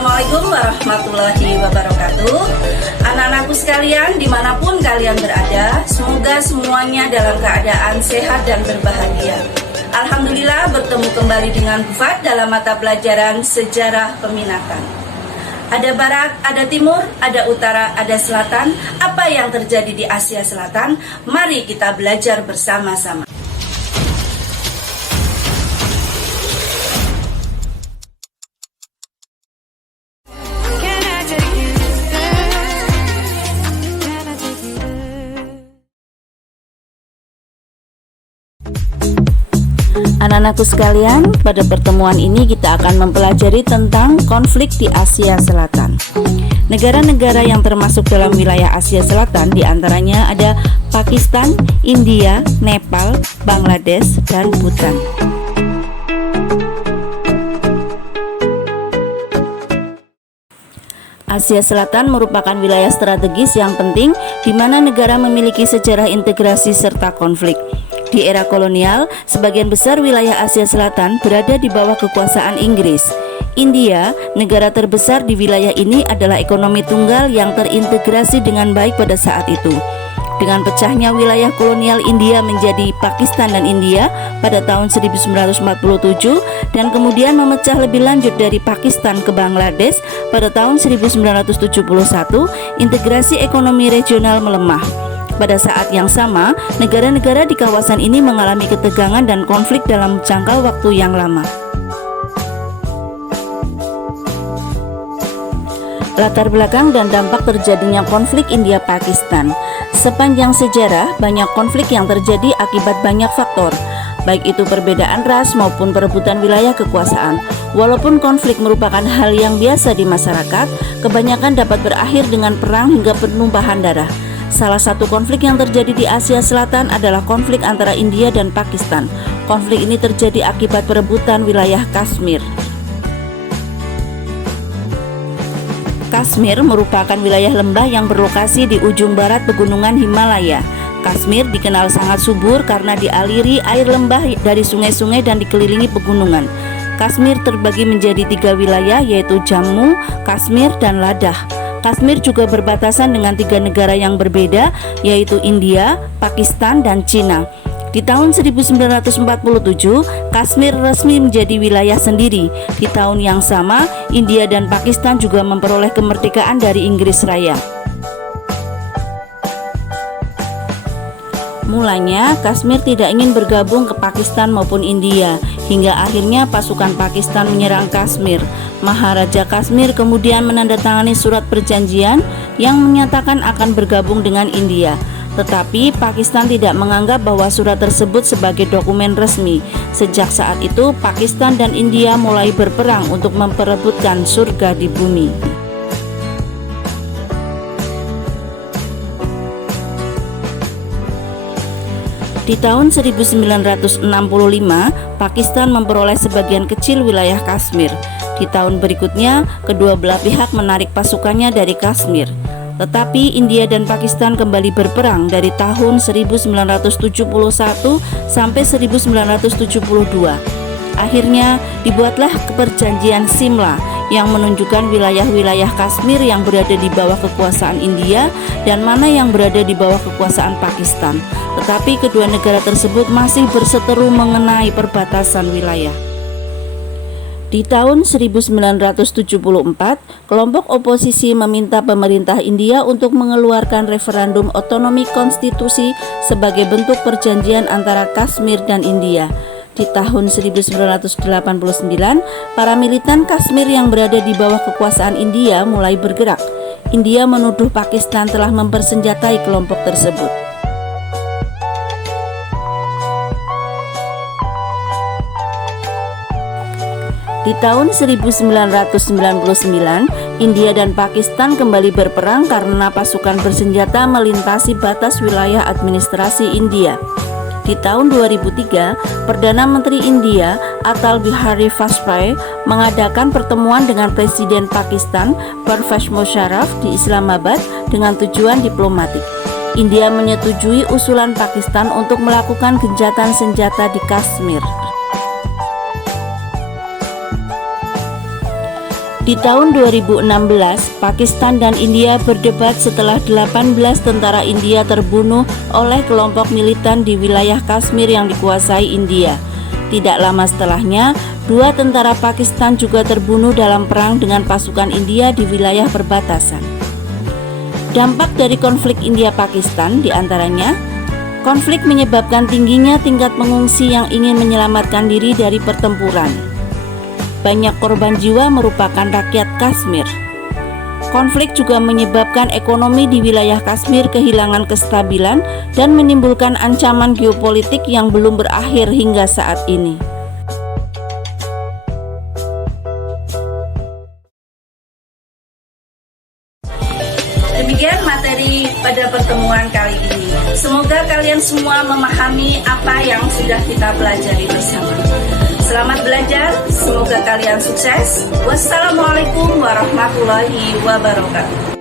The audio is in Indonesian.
Assalamualaikum warahmatullahi wabarakatuh. Anak-anakku sekalian, dimanapun kalian berada, semoga semuanya dalam keadaan sehat dan berbahagia. Alhamdulillah bertemu kembali dengan Bu Fat dalam mata pelajaran sejarah peminatan. Ada barat, ada timur, ada utara, ada selatan. Apa yang terjadi di Asia Selatan? Mari kita belajar bersama-sama. Anak-anakku sekalian, pada pertemuan ini kita akan mempelajari tentang konflik di Asia Selatan. Negara-negara yang termasuk dalam wilayah Asia Selatan diantaranya ada Pakistan, India, Nepal, Bangladesh, dan Bhutan. Asia Selatan merupakan wilayah strategis yang penting di mana negara memiliki sejarah integrasi serta konflik. Di era kolonial, sebagian besar wilayah Asia Selatan berada di bawah kekuasaan Inggris. India, negara terbesar di wilayah ini, adalah ekonomi tunggal yang terintegrasi dengan baik pada saat itu. Dengan pecahnya wilayah kolonial India menjadi Pakistan dan India pada tahun 1947 dan kemudian memecah lebih lanjut dari Pakistan ke Bangladesh pada tahun 1971, integrasi ekonomi regional melemah. Pada saat yang sama, negara-negara di kawasan ini mengalami ketegangan dan konflik dalam jangka waktu yang lama. Latar belakang dan dampak terjadinya konflik India-Pakistan. Sepanjang sejarah, banyak konflik yang terjadi akibat banyak faktor, baik itu perbedaan ras maupun perebutan wilayah kekuasaan. Walaupun konflik merupakan hal yang biasa di masyarakat, kebanyakan dapat berakhir dengan perang hingga penumpahan darah. Salah satu konflik yang terjadi di Asia Selatan adalah konflik antara India dan Pakistan. Konflik ini terjadi akibat perebutan wilayah Kashmir. Kashmir merupakan wilayah lembah yang berlokasi di ujung barat pegunungan Himalaya. Kashmir dikenal sangat subur karena dialiri air lembah dari sungai-sungai dan dikelilingi pegunungan. Kashmir terbagi menjadi 3 wilayah, yaitu Jammu, Kashmir, dan Ladakh. Kashmir juga berbatasan dengan 3 negara yang berbeda, yaitu India, Pakistan, dan Cina. Di tahun 1947, Kashmir resmi menjadi wilayah sendiri. Di tahun yang sama, India dan Pakistan juga memperoleh kemerdekaan dari Inggris Raya. Mulanya, Kashmir tidak ingin bergabung ke Pakistan maupun India, hingga akhirnya pasukan Pakistan menyerang Kashmir. Maharaja Kashmir kemudian menandatangani surat perjanjian yang menyatakan akan bergabung dengan India. Tetapi Pakistan tidak menganggap bahwa surat tersebut sebagai dokumen resmi. Sejak saat itu, Pakistan dan India mulai berperang untuk memperebutkan surga di bumi. Di tahun 1965, Pakistan memperoleh sebagian kecil wilayah Kashmir. Di tahun berikutnya, kedua belah pihak menarik pasukannya dari Kashmir. Tetapi India dan Pakistan kembali berperang dari tahun 1971 sampai 1972. Akhirnya dibuatlah perjanjian Simla yang menunjukkan wilayah-wilayah Kashmir yang berada di bawah kekuasaan India dan mana yang berada di bawah kekuasaan Pakistan. Tetapi kedua negara tersebut masih berseteru mengenai perbatasan wilayah. Di tahun 1974, kelompok oposisi meminta pemerintah India untuk mengeluarkan referendum otonomi konstitusi sebagai bentuk perjanjian antara Kashmir dan India. Di tahun 1989, para militan Kashmir yang berada di bawah kekuasaan India mulai bergerak. India menuduh Pakistan telah mempersenjatai kelompok tersebut. Di tahun 1999, India dan Pakistan kembali berperang karena pasukan bersenjata melintasi batas wilayah administrasi India. Di tahun 2003, Perdana Menteri India Atal Bihari Vajpayee mengadakan pertemuan dengan Presiden Pakistan Pervez Musharraf di Islamabad dengan tujuan diplomatik. India menyetujui usulan Pakistan untuk melakukan gencatan senjata di Kashmir. Di tahun 2016, Pakistan dan India berdebat setelah 18 tentara India terbunuh oleh kelompok militan di wilayah Kashmir yang dikuasai India. Tidak lama setelahnya, 2 tentara Pakistan juga terbunuh dalam perang dengan pasukan India di wilayah perbatasan. Dampak dari konflik India-Pakistan diantaranya, konflik menyebabkan tingginya tingkat pengungsi yang ingin menyelamatkan diri dari pertempuran. Banyak korban jiwa merupakan rakyat Kashmir. Konflik juga menyebabkan ekonomi di wilayah Kashmir kehilangan kestabilan dan menimbulkan ancaman geopolitik yang belum berakhir hingga saat ini. Demikian materi pada pertemuan kali ini. Semoga kalian semua memahami apa yang sudah kita pelajari bersama. Selamat belajar, semoga kalian sukses. Wassalamualaikum warahmatullahi wabarakatuh.